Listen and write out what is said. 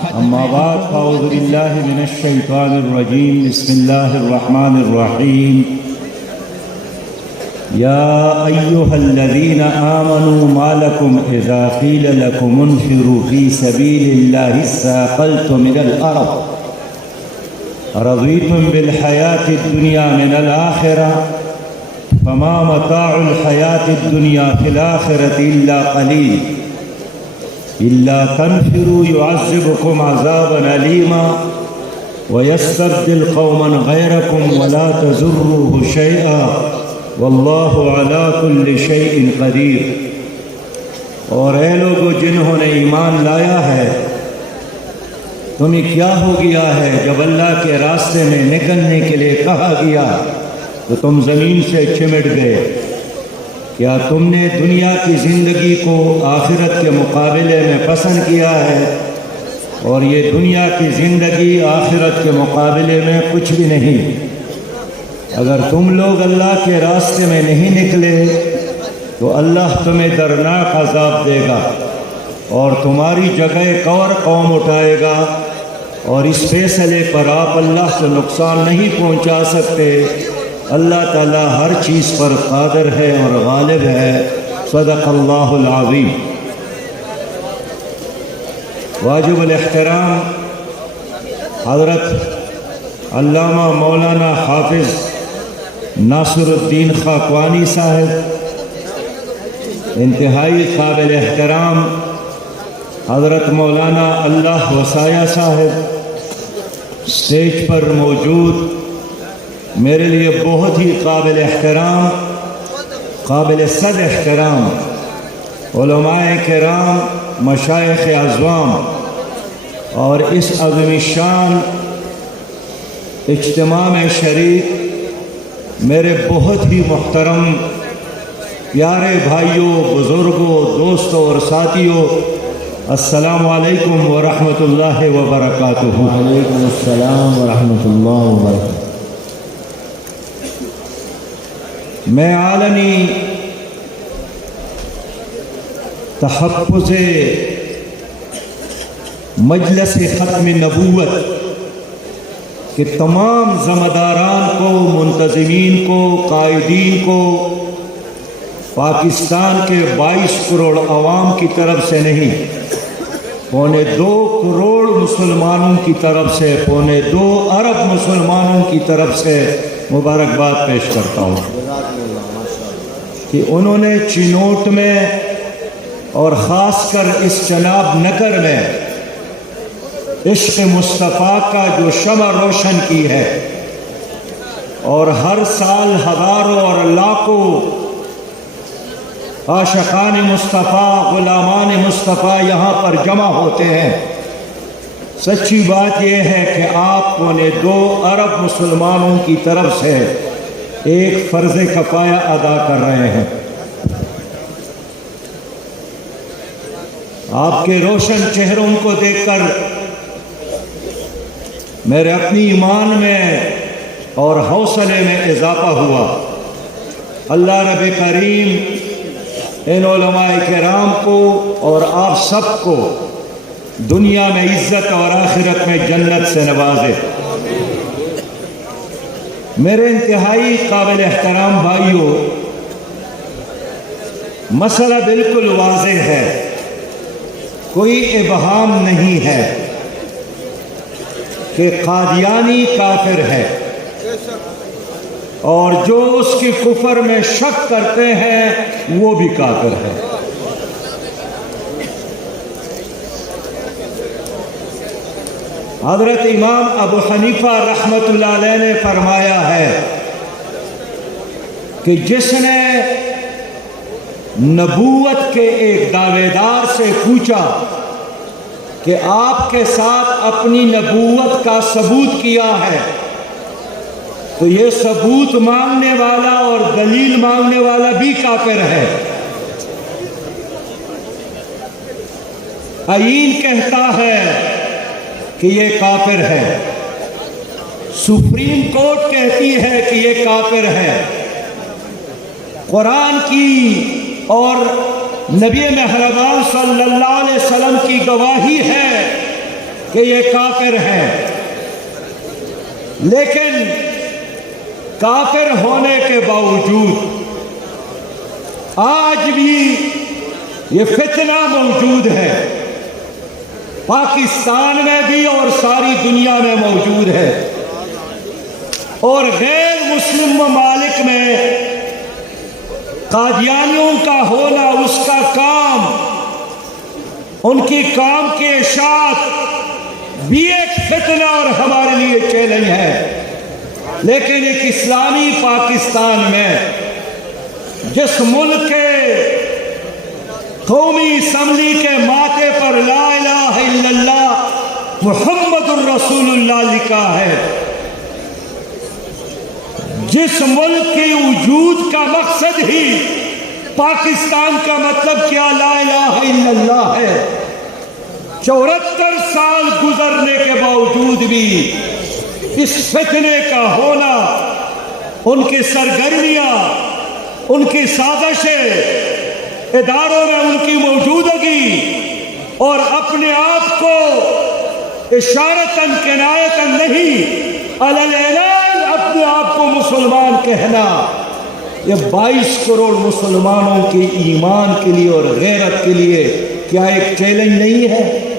أما بعد فأعوذ بالله من الشيطان الرجيم بسم الله الرحمن الرحيم يا أيها الذين آمنوا ما لكم إذا قيل لكم انفروا في سبيل الله اثاقلتم إلى الأرض رضيتم بالحياة الدنيا من الآخرة فما متاع الحياة الدنيا في الآخرة إلا قليل إلا تنفروا يعذبكم عذابا أليما ويستبدل قوما غيركم ولا تضروه شيئا والله على كل شيء قدير۔ اور اے لوگو جنہوں نے ایمان لایا ہے، تمہیں کیا ہو گیا ہے جب اللہ کے راستے میں نکلنے کے لیے کہا گیا تو تم زمین سے چمٹ گئے؟ کیا تم نے دنیا کی زندگی کو آخرت کے مقابلے میں پسند کیا ہے؟ اور یہ دنیا کی زندگی آخرت کے مقابلے میں کچھ بھی نہیں۔ اگر تم لوگ اللہ کے راستے میں نہیں نکلے تو اللہ تمہیں دردناک عذاب دے گا اور تمہاری جگہ ایک اور قوم اٹھائے گا، اور اس فیصلے پر آپ اللہ سے نقصان نہیں پہنچا سکتے۔ اللہ تعالیٰ ہر چیز پر قادر ہے اور غالب ہے۔ صدق اللہ العظیم۔ واجب الاحترام حضرت علامہ مولانا حافظ ناصر الدین خاقوانی صاحب، انتہائی قابل احترام حضرت مولانا اللہ وسایہ صاحب، اسٹیج پر موجود میرے لیے بہت ہی قابل احترام، قابل صد احترام علماء کرام، مشائخ اعظام، اور اس عظیم شان اجتماع میں شریک میرے بہت ہی محترم پیارے بھائیوں، بزرگوں، دوستوں اور ساتھیوں، السلام علیکم ورحمۃ اللہ وبرکاتہ۔ وعلیکم السلام ورحمۃ اللہ وبرکاتہ۔ میں عالمی تحفظ مجلس ختم نبوت کہ تمام ذمہ داران کو، منتظمین کو، قائدین کو، پاکستان کے 22 کروڑ عوام کی طرف سے نہیں، 2.25 کروڑ مسلمانوں کی طرف سے، 2.25 ارب مسلمانوں کی طرف سے مبارکباد پیش کرتا ہوں کہ انہوں نے چنوٹ میں اور خاص کر اس جناب نگر میں عشق مصطفیٰ کا جو شمع روشن کی ہے، اور ہر سال ہزاروں اور لاکھوں عاشقان مصطفیٰ، غلامان مصطفیٰ یہاں پر جمع ہوتے ہیں۔ سچی بات یہ ہے کہ آپ 2.25 ارب مسلمانوں کی طرف سے ایک فرض کفایہ ادا کر رہے ہیں۔ آپ کے روشن چہروں کو دیکھ کر میرے اپنی ایمان میں اور حوصلے میں اضافہ ہوا۔ اللہ رب کریم ان علماء کرام کو اور آپ سب کو دنیا میں عزت اور آخرت میں جنت سے نوازے۔ میرے انتہائی قابل احترام بھائیوں، مسئلہ بالکل واضح ہے، کوئی ابہام نہیں ہے کہ قادیانی کافر ہے، اور جو اس کے کفر میں شک کرتے ہیں وہ بھی کافر ہے۔ حضرت امام ابو حنیفہ رحمۃ اللہ علیہ نے فرمایا ہے کہ جس نے نبوت کے ایک دعوے دار سے پوچھا کہ آپ کے ساتھ اپنی نبوت کا ثبوت کیا ہے، تو یہ ثبوت مانگنے والا اور دلیل مانگنے والا بھی کافر ہے۔ آئین کہتا ہے کہ یہ کافر ہے، سپریم کورٹ کہتی ہے کہ یہ کافر ہے، قرآن کی اور نبی مہربان صلی اللہ علیہ وسلم کی گواہی ہے کہ یہ کافر ہیں، لیکن کافر ہونے کے باوجود آج بھی یہ فتنہ موجود ہے، پاکستان میں بھی اور ساری دنیا میں موجود ہے، اور غیر مسلم ممالک میں قادیانیوں کا ہونا، اس کا کام، ان کی کام کی اشاعت بھی ایک فتنہ اور ہمارے لیے چیلنج ہے۔ لیکن ایک اسلامی پاکستان میں، جس ملک کے قومی اسمبلی کے ماتھے پر لا الہ الا اللہ محمد الرسول اللہ لکھا ہے، جس ملک کے وجود کا مقصد ہی پاکستان کا مطلب کیا لا الہ الا اللہ ہے، 74 سال گزرنے کے باوجود بھی اس فتنے کا ہونا، ان کی سرگرمیاں، ان کی سازشیں، اداروں میں ان کی موجودگی، اور اپنے آپ کو اشارتاً کنایتاً نہیں، علی الاعلان اپنے آپ کو مسلمان کہنا، یہ 22 کروڑ مسلمانوں کے ایمان کے لیے اور غیرت کے لیے کیا ایک چیلنج نہیں ہے؟